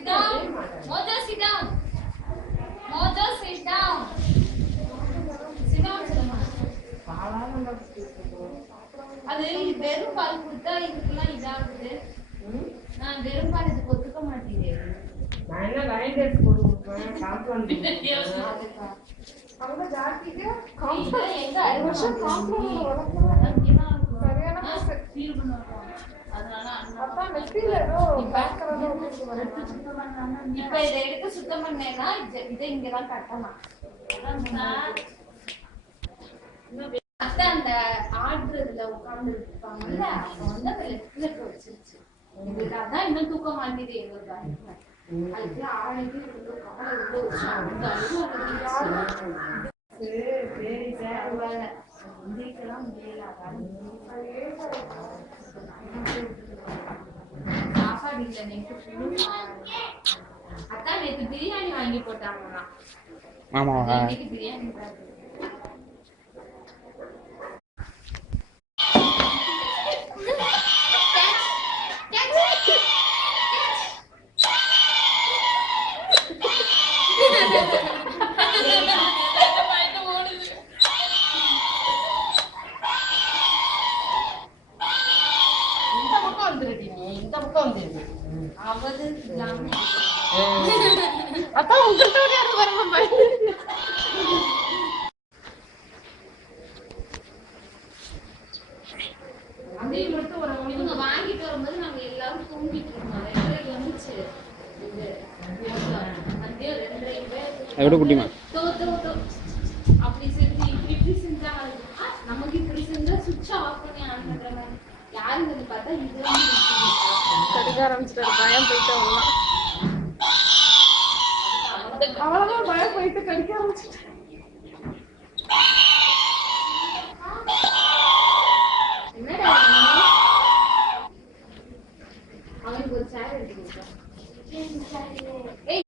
Sit down. Mojo, sit down. Mojo, sit down. Sit down, Selma. அது வெறும் பால் கொடுத்தா இதுக்கெல்லாம் இதாகுது. நான் வெறும் பால் இது ஒத்துக்க மாட்டேங்குது. நான் என்ன லைன் டேட் போட்டு கொடுப்பேன் காம்பவுண்ட் அவங்க ஜாக்கிக்கு காம்பவுண்ட் எங்க 5 வருஷம் காம்பவுண்ட் சரியான ஃபீல் பண்ணுவாங்க. அதனால அப்பா நெத்தில ஏதோ பேக்கறதோ எடுத்து சுத்தம் பண்ணானே. இப்போ இத எடுத்து சுத்தம் பண்ணேனா இத இங்க தான் கட்டலாம். அத அந்த ஆடுறதுல உட்கார்ந்து இருப்பாங்கல்ல அப்ப வந்து அந்த லெஃப்ட்ல வச்சிருச்சு. இதுக்கு அதான் இன்னும் தூக்க மாட்டேங்குது எங்க பாருங்க. அதுக்கு ஆளைக்கு உள்ள காலை உள்ள வச்சாங்க. சரி சார் இந்திக்கெல்லாம் முடியல. சாப்பாடு இல்லை நேற்று அதான் நேற்று பிரியாணி வாங்கி போட்டாங்கன்னா பிரியாணி வாங்கிட்டு வரும்போது நாங்க எல்லாரும் தூங்கிட்டு இருந்தோம். 2:30 வந்துச்சு. அப்படி செஞ்சு இப்படி செஞ்சா நமக்கு இப்படி செஞ்சா சுவிட்ச் ஆஃப் பண்ணி ஆன் பண்ற மாதிரி யாருன்னு பார்த்தா இதுதான் கடிக்க ஆரம்பிச்சிட்டாரு. பயம் போயிட்டு அவ்வளவுதான் பயம் போயிட்டு கடிக்க ஆரம்பிச்சிட்டாரு. என்னடா அவனுக்கு ஒரு சேர் எடுத்து கொடுத்தான். ஏய்